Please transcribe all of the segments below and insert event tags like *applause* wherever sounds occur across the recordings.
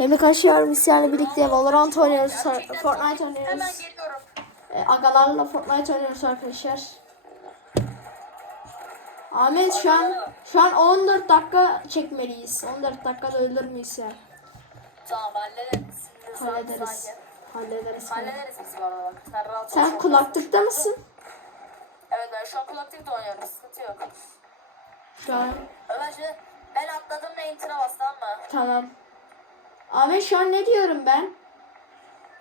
Hem de Kaşar Misyan'la birlikte Valorant oynuyoruz, Fortnite oynuyoruz. E, agalarla Fortnite oynuyoruz arkadaşlar. Ahmet şu an şu an 14 dakika çekmeliyiz. 14 dakikada ölür müyüz ya? Tamam hallederiz. Hallederiz. Hallederiz. Hallederiz biz bak. Sen rahat. Sen kulaklıkta mısın? Evet ben şu an kulaklıkta oynuyorum. Sıkıntı yok. Şu an Ömer ben atladım da enter'a bas tamam mı? tamam. Ahmet şu an ne diyorum ben?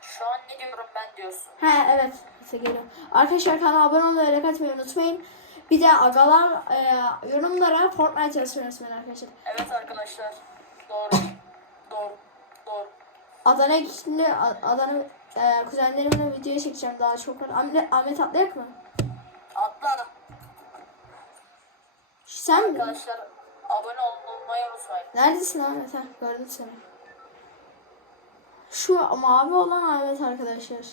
Şu an ne diyorum ben diyorsun. He evet. Neyse geliyorum. Arkadaşlar kanala abone olmayı, like atmayı unutmayın. Bir de agalar e, yorumlara Fortnite yazmayı unutmayın arkadaşlar. Evet arkadaşlar. Doğru. Doğru. Doğru. Adana A- Adana e, kuzenlerimle video çekeceğim daha çok. Ahmet, Ahmet atlayak mı? Atla. Sen mi? Arkadaşlar abone olmayı unutmayın. Neredesin Ahmet? Ha, gördüm seni. Şu mavi olan Ahmet arkadaşlar.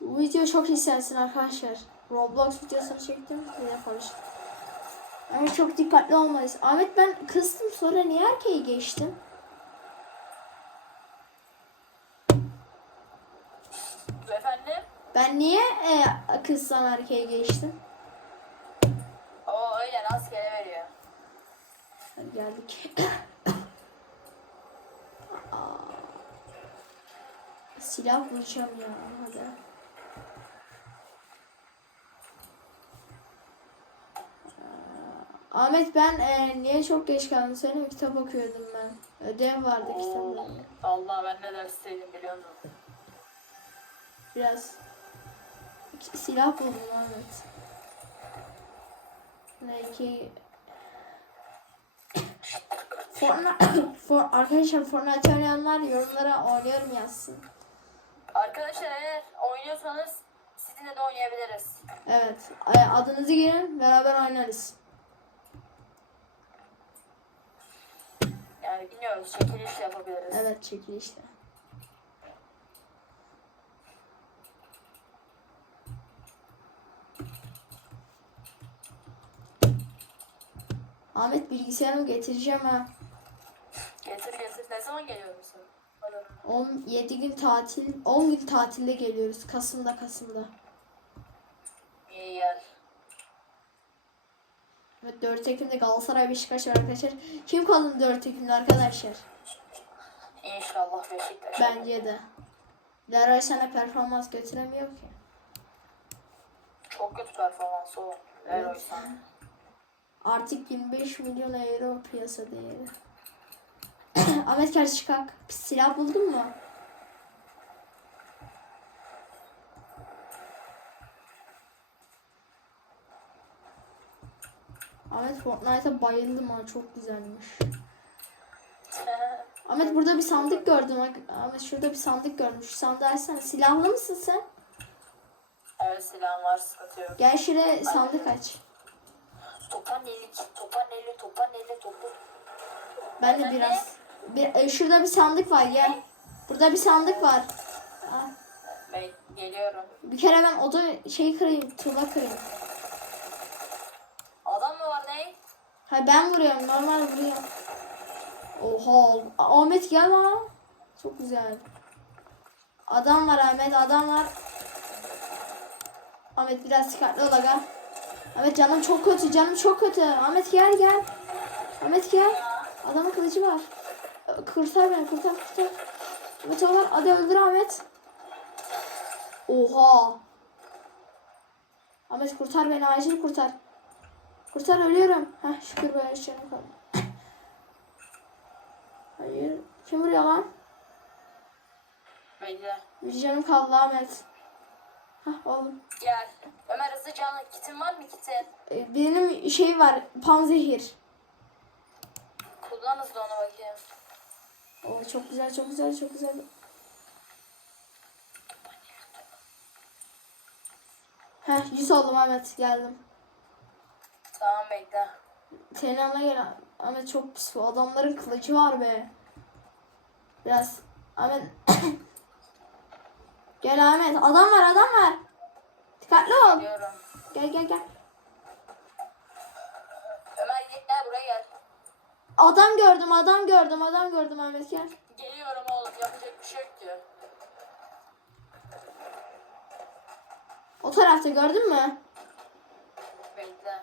Bu video çok istersin arkadaşlar. Roblox videosunu çektim. Bir yaparız. Ama çok dikkatli olmalıyız. Ahmet ben kıstım sonra niye erkeği geçtim? Efendim? Ben niye e, kızdan erkeğe geçtim? O öyle rastgele veriyor. Geldik. *coughs* Silah bulacağım ya. Hadi. Aa, Ahmet ben e, niye çok geç kaldım mi? kitap okuyordum ben. Ödev vardı kitabımda. Allah ben ne dersteydim biliyor musun? Biraz silah buldum Ahmet. Belki Fortnite, *coughs* for, arkadaşlar Fortnite oynayanlar yorumlara oynuyorum yazsın. Arkadaşlar eğer oynuyorsanız sizinle de oynayabiliriz. Evet. e, Adınızı girin beraber oynarız. Yani bilmiyoruz çekiliş yapabiliriz. Evet çekilişte. Ahmet bilgisayarımı getireceğim ha. Getir getir. Ne zaman geliyor musun? Hadi. 17 gün tatil, 10 gün tatilde geliyoruz. Kasım'da Kasım'da. İyi yer. Evet 4 Ekim'de Galatasaray Beşiktaş var arkadaşlar. Kim kaldı 4 Ekim'de arkadaşlar? İnşallah Beşiktaş. Bence de. Leroy sana performans götüremiyor ki. Çok kötü performans o. Leroy Evet. Artık 25 milyon euro piyasa değeri. *coughs* Ahmet karşı kalk. Silah buldun mu? Ahmet Fortnite'a bayıldım ha çok güzelmiş. Ahmet burada bir sandık gördüm. Ahmet şurada bir sandık gördüm. Şu sandığı açsana. Silahlı mısın sen? evet silahım var sıkıntı yok. Gel şuraya sandık aç. Topan eli, topan eli, topan eli, topu. Ben de biraz. Bir, e, şurada bir sandık var gel. Burada bir sandık var. Aa, Ben geliyorum. bir kere ben oda şey kırayım, tuğla kırayım. Adam mı var ne? Ha ben vuruyorum, normal vuruyorum. Oha, Ahmet gel lan. Çok güzel. Adam var Ahmet, adam var. Ahmet biraz dikkatli ol aga. Ahmet canım çok kötü, canım çok kötü. Ahmet gel gel. Ahmet gel. Adamın kılıcı var. Kurtar beni, kurtar, kurtar. Ahmet var, hadi öldür Ahmet. Oha. Ahmet kurtar beni, acil kurtar. Kurtar ölüyorum. Heh şükür böyle canım kaldı. Hayır. Kim vuruyor lan? Bekle. Bir canım kaldı Ahmet. Hah oğlum. Gel. Ömer hızlı canlı. Kitin var mı kitin? Ee, benim şey var. Panzehir. Kullan hızlı ona bakayım. Oo, çok güzel çok güzel çok güzel. Heh 100 oldum Ahmet geldim. Tamam bekle. Yanına gel Ahmet çok pis bu adamların kılıcı var be. Biraz Ahmet *coughs* Gel Ahmet adam var adam var. Dikkatli ol. Gel gel gel. Adam gördüm, adam gördüm, adam gördüm Ahmet gel. Geliyorum oğlum yapacak bir şey yok ki. O tarafta gördün mü? Bekle.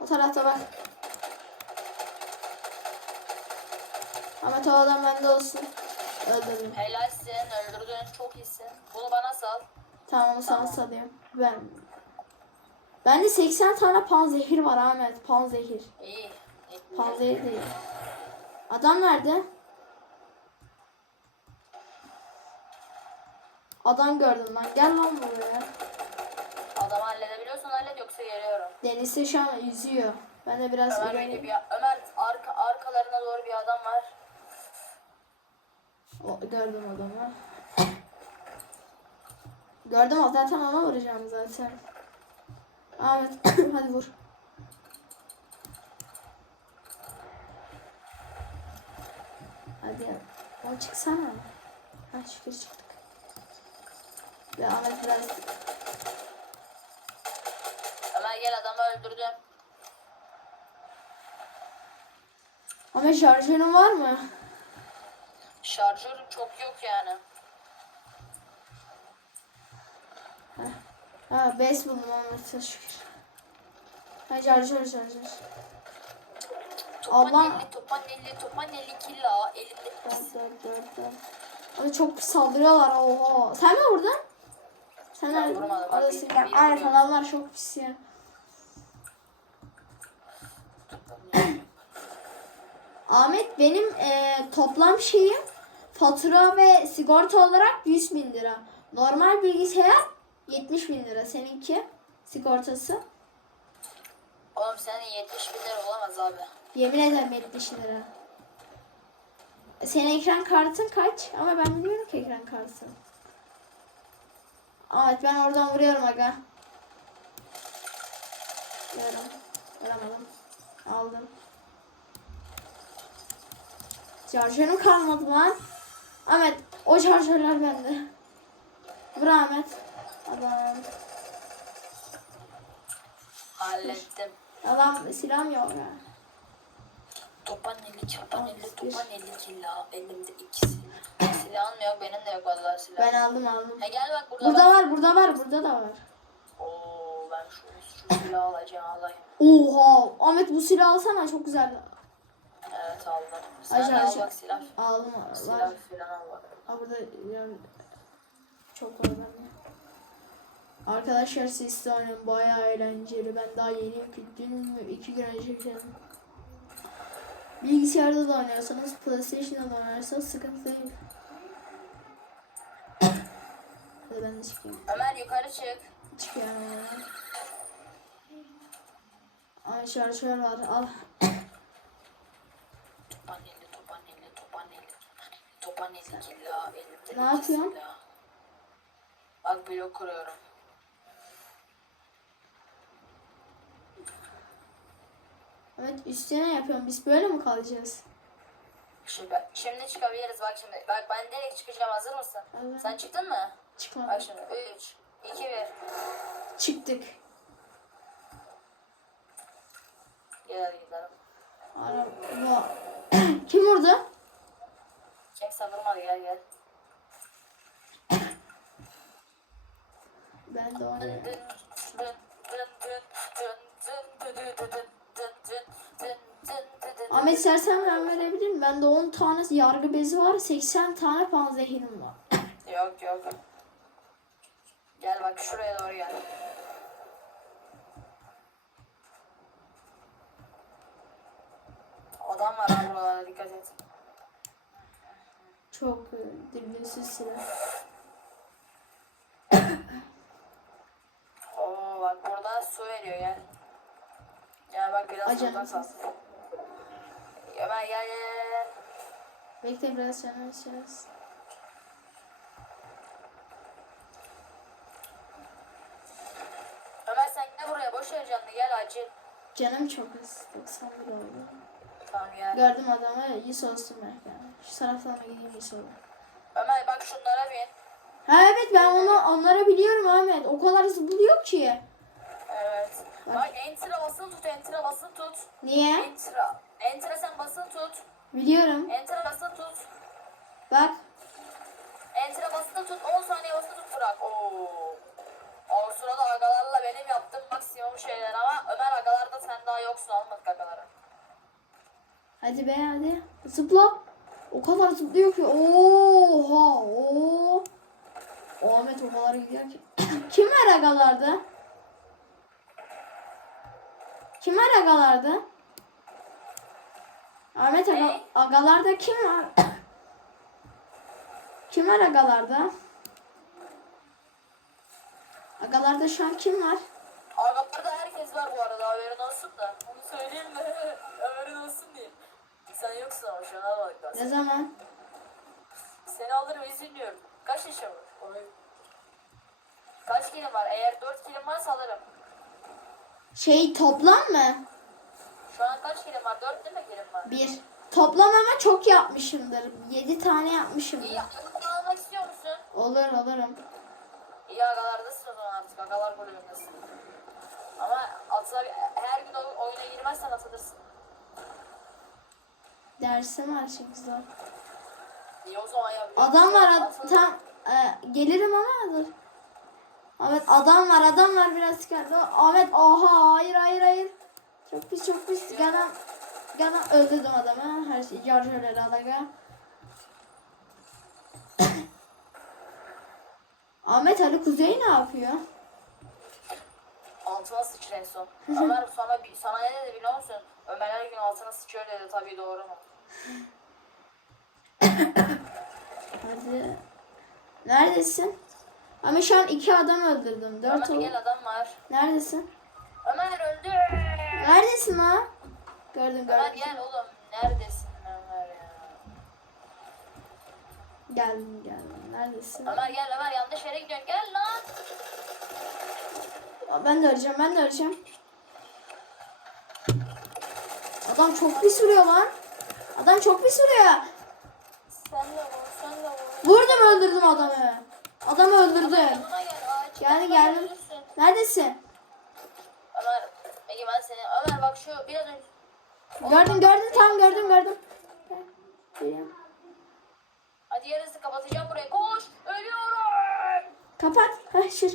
O tarafta bak. Ahmet o adam bende olsun. Öldürdüm. Helalsin öldürdün çok iyisin. Bunu bana sal. Tamam onu sana salıyorum. Ben Bende 80 tane panzehir var Ahmet. Panzehir. İyi. Panzehir değil. Adam nerede? Adam gördüm lan. Gel lan buraya. Adamı halledebiliyorsan hallet yoksa geliyorum. Denizde şu an yüzüyor. Ben de biraz Ömer bekle bir Ömer arka arkalarına doğru bir adam var. O, gördüm adamı. gördüm o zaten ona vuracağım zaten. Ahmet *coughs* hadi vur. Hadi o çıksana. Ha şükür çıktık. Ve Ahmet biraz Ömer gel adamı öldürdüm. Ahmet şarjörün var mı? Şarjörüm çok yok yani. Ha base buldum Ahmet'e şükür. Ha şarjör şarjör. Topan Allah. 50, topan 50, topan 50 killa elimde. Dört dört dört dört. Abi çok pis saldırıyorlar. Oha. Sen mi vurdun? Sen Ben nerede? vurmadım, ben Orası. Ya, vuruyorum. adamlar çok pis ya. *clears throat* Ahmet benim e, toplam şeyim fatura ve sigorta olarak 100 bin lira. Normal bilgisayar 70 bin lira. Seninki sigortası. Oğlum senin 70 bin lira olamaz abi. Yemin ederim 70 lira. Senin ekran kartın kaç? Ama ben biliyorum ki ekran kartın. Evet ben oradan vuruyorum aga. Vuruyorum. Vuramadım. Aldım. Şarjörüm kalmadı lan. Ahmet o şarjörler bende. Vur Ahmet. Adam. Hallettim. Adam silahım yok ya. Topan 50, topan 50, Altmış. topan 50 killa. Elimde ikisi. Silahın mı yok? Benim de yok vallahi silah. Ben aldım aldım. Ha gel bak burada. Burada bak. var burada var burada da var. Oo ben şu, şu silahı alacağım alayım. Oha! Ahmet bu silahı alsana çok güzel. Evet aldım. Sen Aşağı al bak silah. Aldım Silah var. filan al bak. Ha burada yani çok var bende. Arkadaşlar siz de oynayın bayağı eğlenceli. Ben daha yeni yükledim ve iki gün önce yükledim. Bilgisayarda da oynuyorsanız, PlayStation'da da oynarsanız sıkıntı değil. *coughs* Hadi ben de çıkayım. Ömer yukarı çık. Çıkıyorum. Ay şarjör var al. Topan 50, topan 50, topan 50. Topan 50 killa. Elimde Ne yapıyorsun? Bak blok kuruyorum. Evet üstüne yapıyorum. Biz böyle mi kalacağız? Şimdi, şimdi çıkabiliriz bak şimdi. Bak ben direkt çıkacağım hazır mısın? Evet. Sen çıktın mı? Çıkmadı. Bak şimdi 3, 2, 1. Çıktık. Gel gidelim. Araba. *clears throat* Kim vurdu? Kimse durmadı gel gel. Ben de Dın istersen ben verebilirim. Bende 10 tane yargı bezi var. 80 tane panzehirim var. *coughs* Yok yok. Gel bak şuraya doğru gel. Adam var ha buralarda dikkat et. Çok e, dürbünsüz silah. Oo bak burada su veriyor gel. Gel bak biraz Ajan burada kal. Gel gel gel. Bekle biraz canım içeceğiz. Ömer sen gel buraya boş ver canını gel acil. Canım çok az. 91 oldu. Tamam gel. Gördüm adamı. 100 olsun belki. Yani. Şu taraftan da gideyim 100 oldu. Ömer bak şunlara bin. Ha evet ben onu onlara biliyorum Ahmet. O kadar hızlı buluyor ki. Evet. Bak enter'a basılı tut, enter'a basılı tut. Niye? Enter'a. Enter'a sen basılı tut. Biliyorum. Enter'a basılı tut. Bak. Enter'a basılı tut. 10 saniye basılı tut bırak. Oo. O sırada agalarla benim yaptığım maksimum şeyler ama Ömer agalarda sen daha yoksun almadık agaları. Hadi be hadi. Zıpla. O kadar zıplıyor ki. Oha. Oo. O Ahmet o kadar gidiyor ki. *coughs* Kim var agalarda? Kim var agalarda? Ahmet aga, agalarda kim var? kim var agalarda? Agalarda şu an kim var? Agalarda herkes var bu arada haberin olsun da. Onu söyleyeyim de *laughs* haberin olsun diye. Sen yoksun ama şu an almadık Ne zaman? Seni alırım üzülmüyorum. Kaç yaşın var? Kaç kilim var? Eğer 4 kilim varsa alırım. Şey toplam mı? Şu an kaç kilim var? 4 değil mi kilim var? Bir. Toplam ama çok yapmışımdır. Yedi tane yapmışımdır. İyi agalarını almak istiyor musun? Olur olurum. İyi agalardasın o zaman artık. Agalar bölümündesin. Ama atla, her gün oy- oyuna girmezsen atılırsın. Dersim var çünkü zor. İyi o zaman ya. Adam var Atıl- tam e, gelirim ama dur. Ahmet adam var adam var biraz geldi. Ahmet oha hayır hayır hayır. Çok pis çok pis. Gelen gelen öldürdüm adamı. Her şey yar şöyle alaga. Ahmet Ali Kuzey ne yapıyor? Altıma sıçır en son. Ömer sana, bir- sana ne dedi biliyor musun? Ömer her gün altına sıçıyor dedi tabii doğru mu? Hadi. Neredesin? Ama şu an iki adam öldürdüm. Dört Ömer oldu. gel adam var. Neredesin? Ömer öldü. Neredesin ha? Gördüm Ömer gördüm. gel oğlum. Neredesin Ömer ya? Geldim geldim. Neredesin? Ömer gel Ömer yanlış yere gidiyorsun. Gel lan. Aa, Ben de öleceğim ben de öleceğim. Adam çok pis vuruyor lan. Adam çok pis vuruyor. Sen de vur sen de vur. Vurdum öldürdüm adamı. Adamı öldürdüm. Gel. Yanıma geldim. Neredesin? Ömer. Peki ben seni. Ömer bak şu biraz önce. Gördüm gördüm tam gördüm gördüm. Geliyorum. Hadi yarısı kapatacağım burayı. Koş. Ölüyorum. Kapat. Şır.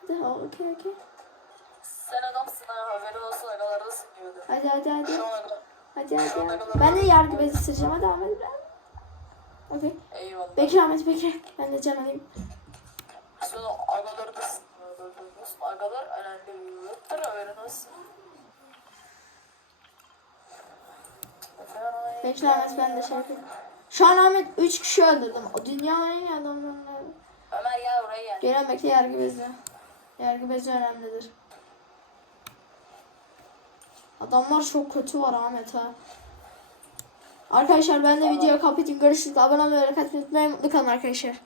Hadi okey okey. Sen adamsın ha. Haberin olsun. Agalardasın diyordu. Hadi hadi hadi. Şu. Hadi hadi. hadi. Ben de yargı bezi sıracağım. Hadi Ahmet biraz. Okey. Eyvallah. Bekle Ahmet bekle. Ben de can alayım. Sonra agalardasın. Agalar önemli bir yurttur. Haberin olsun. Bekle Ahmet ben de yapayım. Şu an Ahmet 3 kişi öldürdüm. O dünyanın en iyi adamlarından. Ömer gel buraya gel. Gelen bekle yargı bezi. Yargı bezi önemlidir. Adamlar çok kötü var Ahmet ha. Arkadaşlar ben de videoyu kapatayım. Görüşürüz. Abone olmayı, like atmayı unutmayın. Mutlu kalın arkadaşlar.